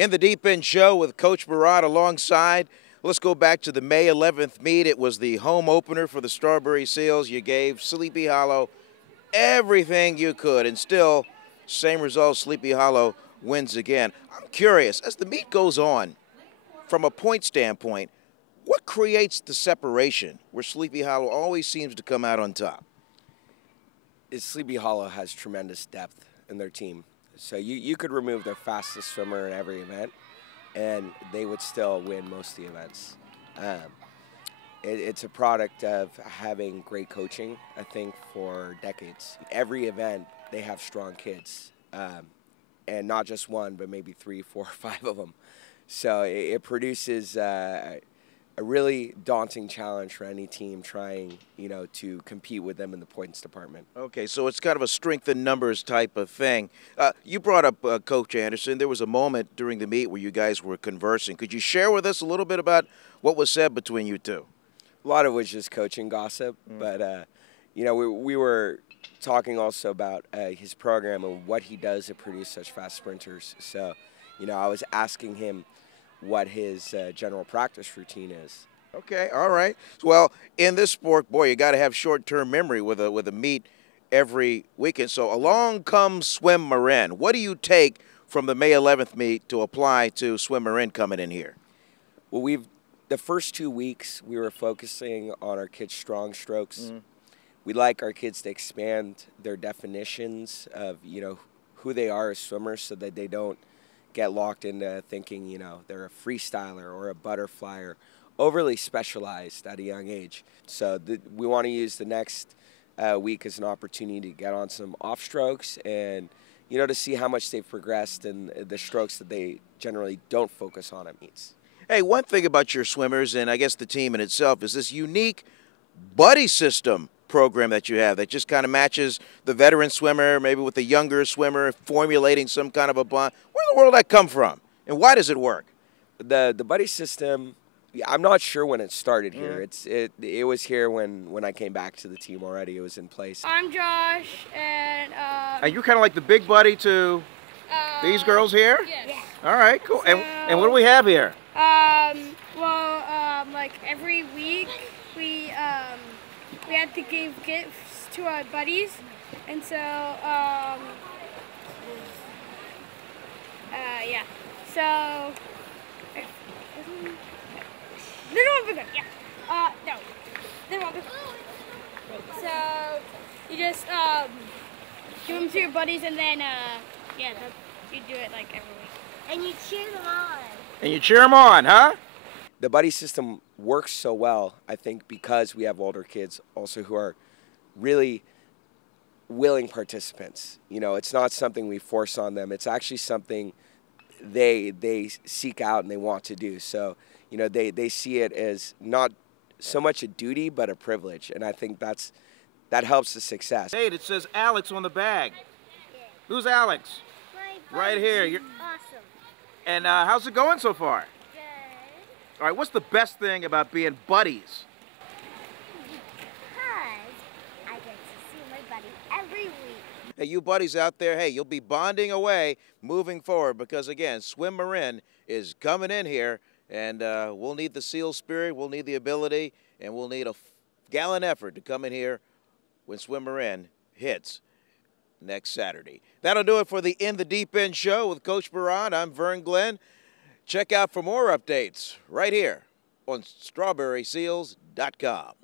In the Deep End Show with Coach Mehrad alongside. Let's go back to the May 11th meet. It was the home opener for the Strawberry Seals. You gave Sleepy Hollow everything you could, and still, same result, Sleepy Hollow wins again. I'm curious, as the meet goes on, from a point standpoint, what creates the separation where Sleepy Hollow always seems to come out on top? Sleepy Hollow has tremendous depth in their team. So you could remove their fastest swimmer in every event, and they would still win most of the events. It's a product of having great coaching, I think, for decades. Every event, they have strong kids, and not just one, but maybe 3, 4, 5 of them. So it produces a really daunting challenge for any team trying, to compete with them in the points department. Okay, so it's kind of a strength in numbers type of thing. You brought up Coach Anderson. There was a moment during the meet where you guys were conversing. Could you share with us a little bit about what was said between you two? A lot of it was just coaching gossip, but, we were talking also about his program and what he does to produce such fast sprinters. So, I was asking him what his general practice routine is. Okay, all right. Well, in this sport, boy, you got to have short-term memory with a meet every weekend. So along comes Swimarin. What do you take from the May 11th meet to apply to Swimarin coming in here? Well, the first 2 weeks we were focusing on our kids' strong strokes. We'd like our kids to expand their definitions of who they are as swimmers, so that they don't get locked into thinking, they're a freestyler or a butterflyer, overly specialized at a young age. So we want to use the next week as an opportunity to get on some off strokes and, to see how much they've progressed in the strokes that they generally don't focus on at meets. Hey, one thing about your swimmers, and I guess the team in itself, is this unique buddy system program that you have that just kind of matches the veteran swimmer maybe with the younger swimmer, formulating some kind of a bond. Where in the world did that come from, and why does it work? The buddy system, I'm not sure when it started here. It was here when I came back to the team already. It was in place. I'm Josh, and and you're kind of like the big buddy to these girls here? Yes. All right, cool. So, and what do we have here? Like every week we had to give gifts to our buddies, and so yeah. So this one bigger, yeah. No, this one bigger. So you just give them to your buddies, and then yeah, you do it like every week. And you cheer them on. And you cheer them on, huh? The buddy system works so well, I think, because we have older kids also who are really willing participants. It's not something we force on them. It's actually something they seek out and they want to do. So, they see it as not so much a duty, but a privilege. And I think that helps the success. Hey, it says Alex on the bag. Yeah. Who's Alex? Right here. Awesome. And how's it going so far? Good. All right, what's the best thing about being buddies? Because I get to see my buddy every week. Hey, you buddies out there, hey, you'll be bonding away moving forward because, again, Swimarin is coming in here, and we'll need the SEAL spirit, we'll need the ability, and we'll need a gallant effort to come in here when Swimarin hits next Saturday. That'll do it for the In the Deep End Show with Coach Mehrad. I'm Vern Glenn. Check out for more updates right here on StrawberrySeals.com.